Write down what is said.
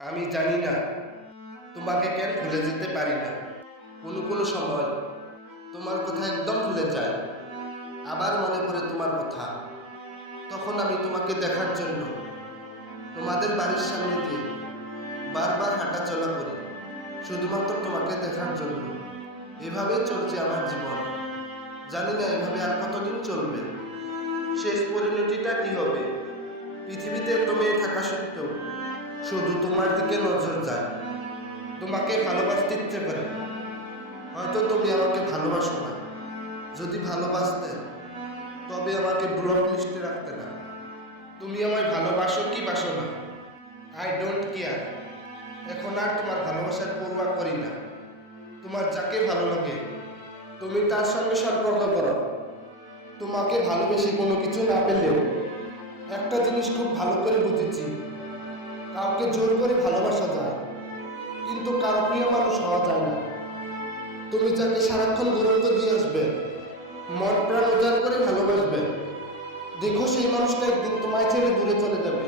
আমি জানি না তোমাকে কেন ভুলে যেতে পারি না। কোনো কোনো সময় তোমার কথা একদম ভুলে যায়, আবার মনে পড়ে তোমার কথা। তখন আমি তোমাকে দেখার জন্য তোমাদের বাড়ির সামনে দিয়ে বারবার হাঁটাচলা করি, শুধুমাত্র তোমাকে দেখার জন্য। এভাবেই চলছে আমার জীবন। জানি না এভাবে আর কতদিন চলবে, শেষ পরিণতিটা কি হবে। পৃথিবীতে এত মেয়ে থাকা সত্ত্বেও শুধু তোমার দিকে নজর যায়, তোমাকে ভালোবাসতে ইচ্ছে করে। হয়তো তুমি আমাকে ভালোবাসো না, যদি ভালোবাসতে তবে আমাকে ব্লক লিস্টে রাখতে না। তুমি আমায় ভালোবাসো কি বাসো না, আই ডোন্ট কেয়ার। এখন আর তোমার ভালোবাসার পরোয়া করি না। তোমার যাকে ভালো লাগে তুমি তার সঙ্গে সম্পর্ক করো। তোমাকে ভালোবেসে কোনো কিছু না পেলেও একটা জিনিস খুব ভালো করে বুঝেছি, কাউকে জোর করে ভালোবাসা যায়, কিন্তু কারো প্রিয় মানুষ হওয়া যায় না। তুমি যাকে সারাক্ষণ গুরুত্ব দিয়ে আসবে, মন প্রাণ উজাড় করে ভালোবাসবে, দেখো সেই মানুষটা একদিন তোমায় ছেড়ে দূরে চলে যাবে।